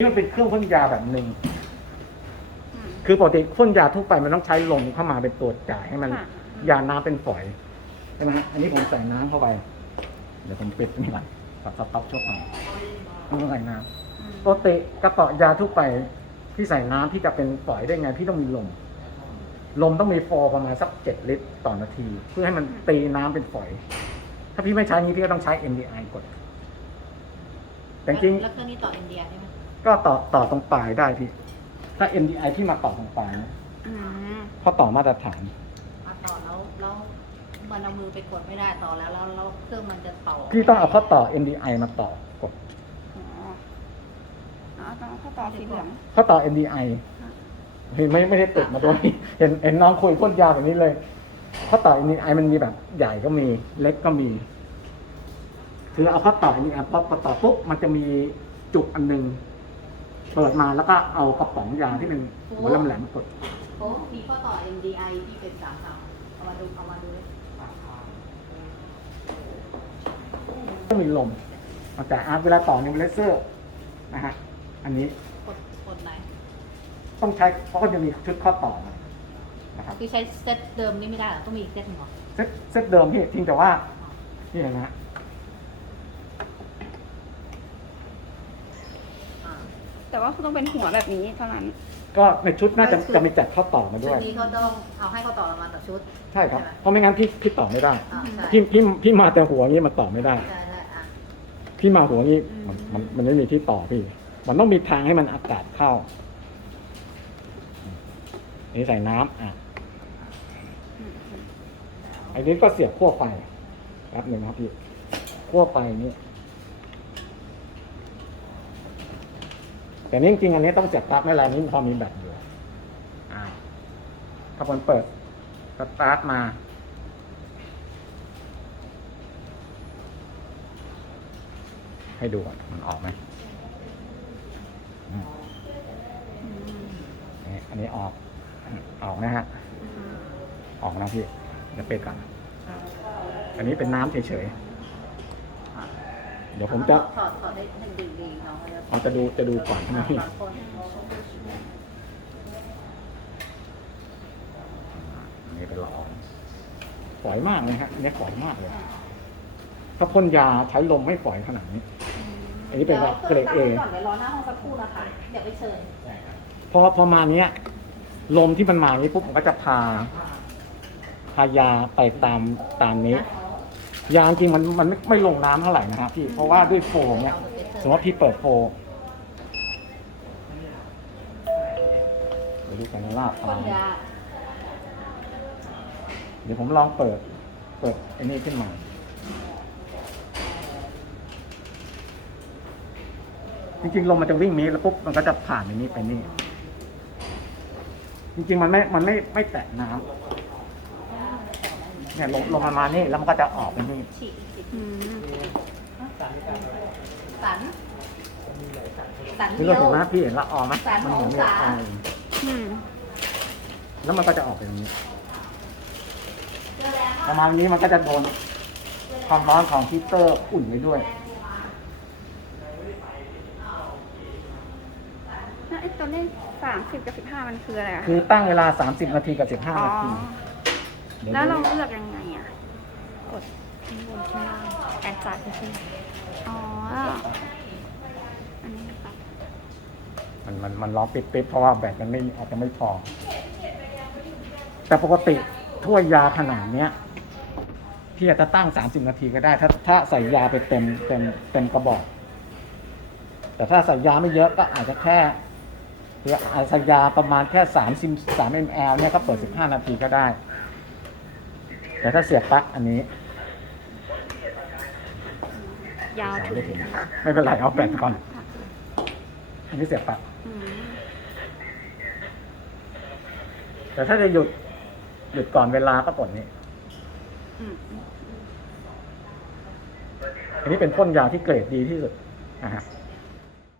นี่มันเป็นเครื่องพ่นยาแบบหนึ่งอืมคือปกติพ่นยาทั่วไปมันต้องใช้ลมเข้ามาเป็นตัวจ่ายให้มันค่ะ ยาน้ำเป็นฝอยใช่ไหมฮะ อันนี้ผมใส่น้ำเข้าไป เดี๋ยวผมปิดนี่ก่อนตัดสต็อปชั่วคราวไม่ต้องใส่น้อืมำปกติกระเป๋ายาทั่วไปที่ใส่น้ำที่จะเป็นฝอยได้ไง พี่ต้องมีลม ลมต้องมีฟอร์ประมาณสักเจ็ดลิตรต่อนาที เพื่อให้มันตีน้ำเป็นฝอย ถ้าพี่ไม่ใช้นี้พี่ก็ต้องใช้ MDI กดแต่จริงแล้วเครื่องนี้ต่อ NDR ใช่ไหม ก็ต่อต่อตรงปลายได้พี่ ถ้า MDI พี่มาต่อตรงปลายนะอืมเพราะต่อมาตรฐาน มาต่อแล้วแล้วมันเอามือไปกดไม่ได้ต่อแล้วแล้วแล้วเครื่องมันจะเป่าพี่ต้องเอาข้อต่อ MDI มาต่อกดอ๋ออ๋อต้องเอาข้อต่อสีเหลือง ข้อต่อ MDI เห็นไม่ไม่ได้ติดมาด้วย เห็นเห็นน้องคุยพ่นยาวแบบนี้เลยข้อต่อ MDI มันมีแบบใหญ่ก็มีเล็กก็มี คือเอาข้อต่อ MDI พอพอต่อปุ๊บมันจะมีจุกอันหนึง เปิดมาแล้วก็เอากระป๋องยาที่เป็นหัวแหลมๆกดโอ้มีข้อต่อ NDI ที่เป็นสามสามเอามาดูเอามาดูเลยก็มีลม แต่อาร์ตเวลาต่อนิวเลเซอร์นะฮะ อันนี้กดกดไหนต้องใช้เพราะก็จะมีชุดข้อต่อมานะครับคือใช้เซตเดิมนี่ไม่ได้เหรอต้องมีอีกเซตหนึ่งเหรอเซตเซตเดิมพี่ทิ้งแต่ว่า นี่นะฮะ อ่า แต่ว่าต้องเป็นหัวแบบนี้เท่านั้น ก็ในชุดน่าจะจะมีจัดข้อต่อมาชุด้ดวย นี้เขาต้องเอาให้เขาต่อเรามาต่อชุด ใช่ครับ ใช่ไหม เพราะไม่งั้นพี่พี่ต่อไม่ได้ อ่าใช่พี่พี่พี่มาแต่หัวงี้มันต่อไม่ได้ ใช่ใช่อะพี่มาหัวงี้มันอืมมันมันไม่มีที่ต่อพี่ มันต้องมีทางให้มันอากาศเข้าอันนี้ใส่น้ำอะอืมอันนี้ก็เสียบขั้วไฟแป๊บหนึ่งนะครับพี่ขั้วไฟนี้ แต่นี่จริงๆอันนี้ต้องเสียบปลั๊กไม่ไรนี้พอมีแบตอยู่อ่าถ้าผมเปิดสตาร์ทมา ให้ดูก่อนมันออกไหมอืมอืมนี่อันนี้ออก ออกนะฮะอืมออกนะพี่ เดี๋ยวปิดก่อน อันนี้เป็นน้ำเฉยๆ เดี๋ยวผมจะถอดถอดได้หนึ่งดีดีเนาะเขาจะเอาจะดูจะดูก่อนใช่ไหมพี่ถอดคนอันนี้เป็นละอองฝอยมากเลยฮะอันนี้ฝอยมากเลย ถ้าพ่นยาใช้ลมไม่ฝอยขนาดนี้ อันนี้เป็นแบบเกรดเอก่อนเดี๋ยวรอหน้าห้องสักครู่นะคะเดี๋ยวไปเชิญพอพอมาเนี้ยลมที่มันมานี้ปุ๊บมันก็จะพาพายาไปตามตามนี้ ยางจริงมันมันไม่ไม่ลงน้ำเท่าไหร่นะฮะพี่เพราะว่าด้วยโฟมเนี่ยสมมติว่าพี่เปิดโฟมเดี๋ยวดูกันลาบคนยาเดี๋ยวผมลองเปิด เปิดไอ้นี่ขึ้นมาจริงๆลมมันจะวิ่งนี้แล้วปุ๊บมันก็จะผ่านในนี้ไปนี่ จริงๆมันไม่มันไม่ไม่แตะน้ำ เนี่ยลมลมมันมานี่แล้วมันก็จะออกไปนี่ฉีดฉีดอืมสันสันนี่เดีเรายวเห็นไหมพี่เห็นละอองไหมสามมันเหมือนองละศาอองอืมแล้วมันก็จะออกไปตรงนี้ ประมาณนี้มันก็จะโดนความร้อนของฮีตเตอร์อุ่นไว้ด้วยแล้วไอ้ตัวเลขสามสิบกับสิบห้ามันคืออะไรอะคือตั้งเวลา30นาทีกับ15อ๋อนาทีดี๋ย แล้วเราดูเลือกยังไงอะกดข้างบนข้างล่างแอดจัดก็คืออ๋อ อันนี้นะครับมันมันมันร้อนปิดปิดเพราะว่าแบตมันไม่อาจจะไม่พอ แต่ปกติถ้วยยาขนาดเนี้ยพี่อาจจะตั้ง30นาทีก็ได้ ถ้าถ้าใส่ยาไปเต็มเต็มเต็มกระบอก แต่ถ้าใส่ยาไม่เยอะก็อาจจะแค่คืออาจจะใส่ยาประมาณแค่3 3 ml เนี่ยก็เปิด15นาทีก็ได้ แต่ถ้าเสียบปลั๊กอันนี้ยาวสายถึงไม่ถึงไม่เป็นไรเอาแบตก่อน อันนี้เสียบปลั๊กอืมแต่ถ้าจะหยุดหยุดก่อนเวลาก็กดนี้ อืมอันนี้เป็นพ่นยาที่เกรดดีที่สุดนะฮะ